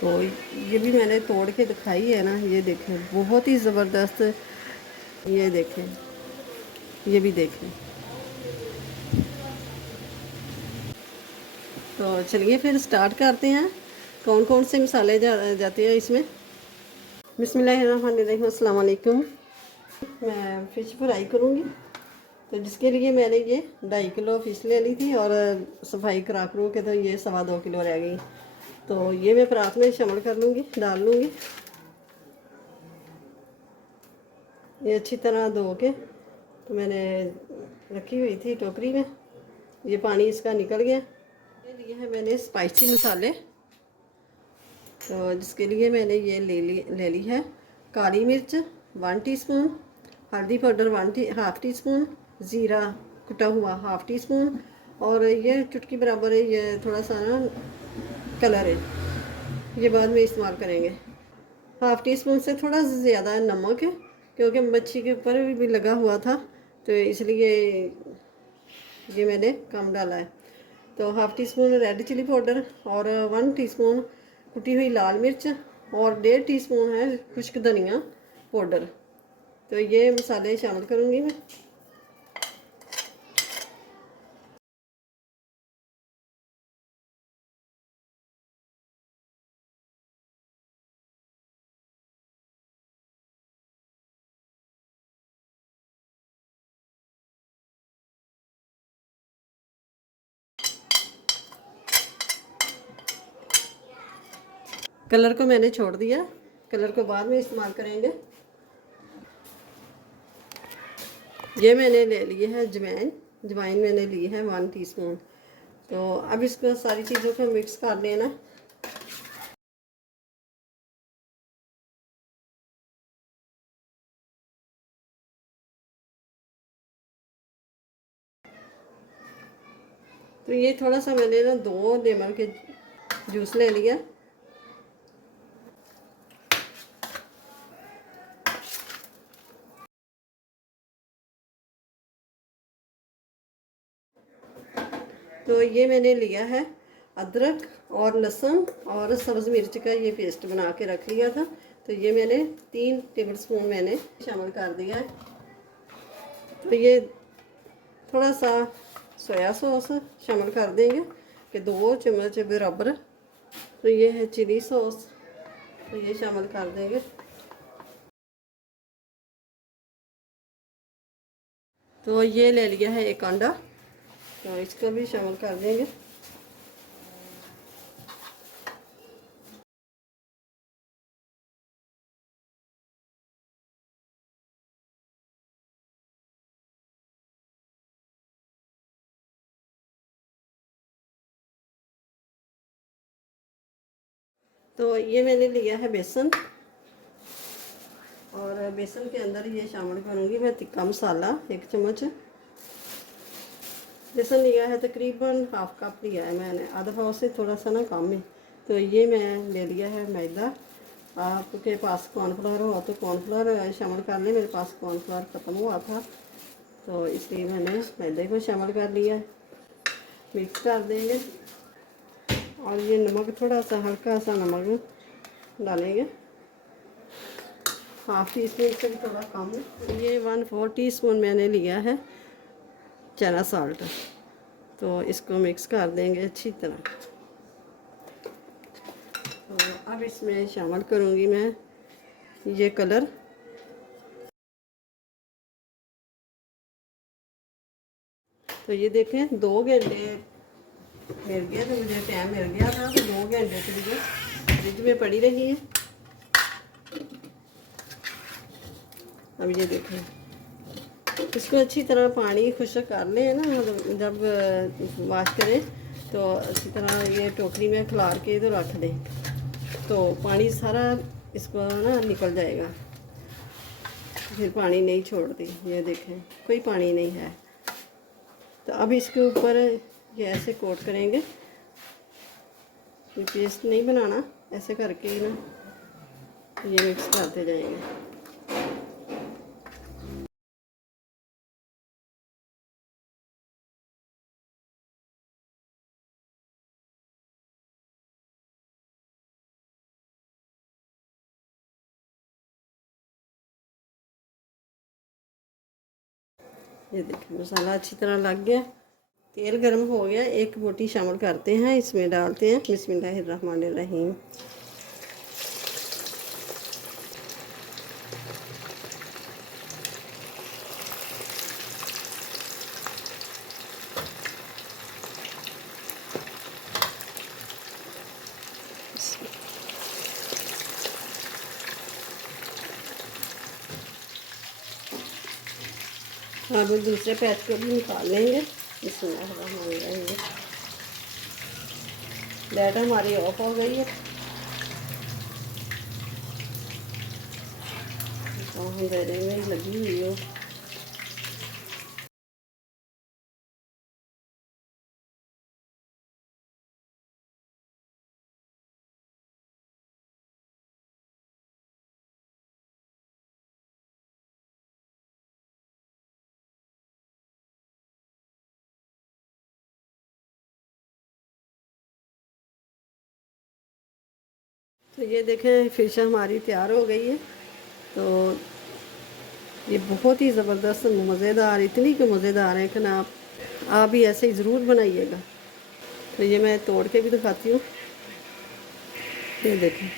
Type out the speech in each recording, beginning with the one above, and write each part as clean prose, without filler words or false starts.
तो ये भी मैंने तोड़ के दिखाई है ना, ये देखें बहुत ही ज़बरदस्त। ये देखें, ये भी देखें। तो चलिए फिर स्टार्ट करते हैं। कौन कौन से मसाले जाते हैं इसमें। बिस्मिल्लाहिर्रहमानिर्रहीम, अस्सलाम वालेकुम। मैं फ़िश फ्राई करूँगी, तो जिसके लिए मैंने ये 2.5 किलो फ़िश ले ली थी और सफाई करा करूँ के तो ये 2.25 किलो रह गई। तो ये मैं परात में शामिल कर लूँगी, डाल लूँगी। ये अच्छी तरह धो के तो मैंने रखी हुई थी टोकरी में। ये पानी इसका निकल गया। ये लिए है मैंने स्पाइसी मसाले, तो जिसके लिए मैंने ये ले ली है काली मिर्च 1 टीस्पून, हल्दी पाउडर हाफ़ टी स्पून, ज़ीरा कुटा हुआ हाफ़ टी स्पून, और ये चुटकी बराबर है ये थोड़ा सा ना कलर है, ये बाद में इस्तेमाल करेंगे। हाफ़ टी स्पून से थोड़ा ज़्यादा नमक है, क्योंकि मच्छी के ऊपर भी लगा हुआ था, तो इसलिए ये मैंने कम डाला है। तो half teaspoon red chilli powder और 1 टीस्पून कुटी हुई लाल मिर्च और 1.5 टीस्पून है खुश्क धनिया पाउडर। तो ये मसाले शामिल करूँगी मैं। कलर को मैंने छोड़ दिया, कलर को बाद में इस्तेमाल करेंगे। ये मैंने ले लिए है जवैन, जवाइन मैंने ली है 1 टीस्पून। तो अब इसको सारी चीज़ों को मिक्स कर लेना। तो ये थोड़ा सा मैंने ना 2 लेमन के जूस ले लिया। तो ये मैंने लिया है अदरक और लहसुन और सब्ज़ मिर्च का ये पेस्ट बना के रख लिया था। तो ये मैंने 3 टेबल स्पून मैंने शामिल कर दिया है। तो ये थोड़ा सा सोया सॉस शामिल कर देंगे कि 2 चम्मच बराबर। तो ये है चिली सॉस, तो ये शामिल कर देंगे। तो ये ले लिया है एक अंडा, तो इसको भी शामिल कर देंगे। तो ये मैंने लिया है बेसन, और बेसन के अंदर ये शामिल करूँगी मैं तिक्का मसाला 1 चम्मच। बेसन लिया है तकरीबन हाफ कप लिया है मैंने, आधा पाव से थोड़ा सा ना कम है। तो ये मैं ले लिया है मैदा। आपके पास कॉर्नफ्लोर हो तो कॉर्नफ्लोर शामिल कर लें, मेरे पास कॉर्नफ्लोर ख़त्म हुआ था, तो इसलिए मैंने मैदे को शामिल कर लिया है। मिक्स कर देंगे, और ये नमक थोड़ा सा हल्का सा नमक डालेंगे, हाफ़ टी स्पून से भी थोड़ा कम। ये 1/4 टीस्पून मैंने लिया है चना साल्ट, तो इसको मिक्स कर देंगे अच्छी तरह। तो अब इसमें शामिल करूँगी मैं ये कलर। तो ये देखें 2 घंटे मिल गया, तो मुझे टाइम मिल गया था, तो 2 घंटे के लिए फ्रिज में पड़ी रही है। अब ये देखें, इसको अच्छी तरह पानी खुश्क कर लें ना, मतलब जब वाश करें तो अच्छी तरह ये टोकरी में खिलार के तो रख दें, तो पानी सारा इसको ना निकल जाएगा, फिर पानी नहीं छोड़ती। ये देखें कोई पानी नहीं है। तो अब इसके ऊपर ये ऐसे कोट करेंगे, ये पेस्ट नहीं बनाना, ऐसे करके ही ना ये मिक्स करते जाएंगे। ये देखिए मसाला अच्छी तरह लग गया, तेल गर्म हो गया। एक बोटी शामिल करते हैं, इसमें डालते हैं। बिस्मिल्लाहिर्रहमानिर्रहीम। अब दूसरे पैच को भी निकाल लेंगे। बिस्मिल्लाहिर्रहमानिर्रहीम। लाइट हमारी ऑफ हो गई है, तो अंधेरे में ही लगी हुई हो। तो ये देखें फिश हमारी तैयार हो गई है। तो ये बहुत ही ज़बरदस्त मज़ेदार, इतनी कि मज़ेदार है कि ना आप भी ऐसे ही ज़रूर बनाइएगा। तो ये मैं तोड़ के भी दिखाती हूँ। ये देखें,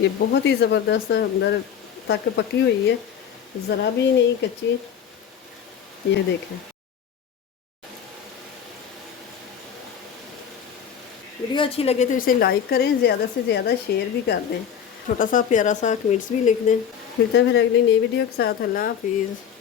ये बहुत ही ज़बरदस्त अंदर तक पकी हुई है, ज़रा भी नहीं कच्ची। ये देखें। वीडियो अच्छी लगे तो इसे लाइक करें, ज़्यादा से ज़्यादा शेयर भी कर दें, छोटा सा प्यारा सा कमेंट्स भी लिख दें। मिलते हैं फिर अगली नई वीडियो के साथ। अल्लाह हाफिज़।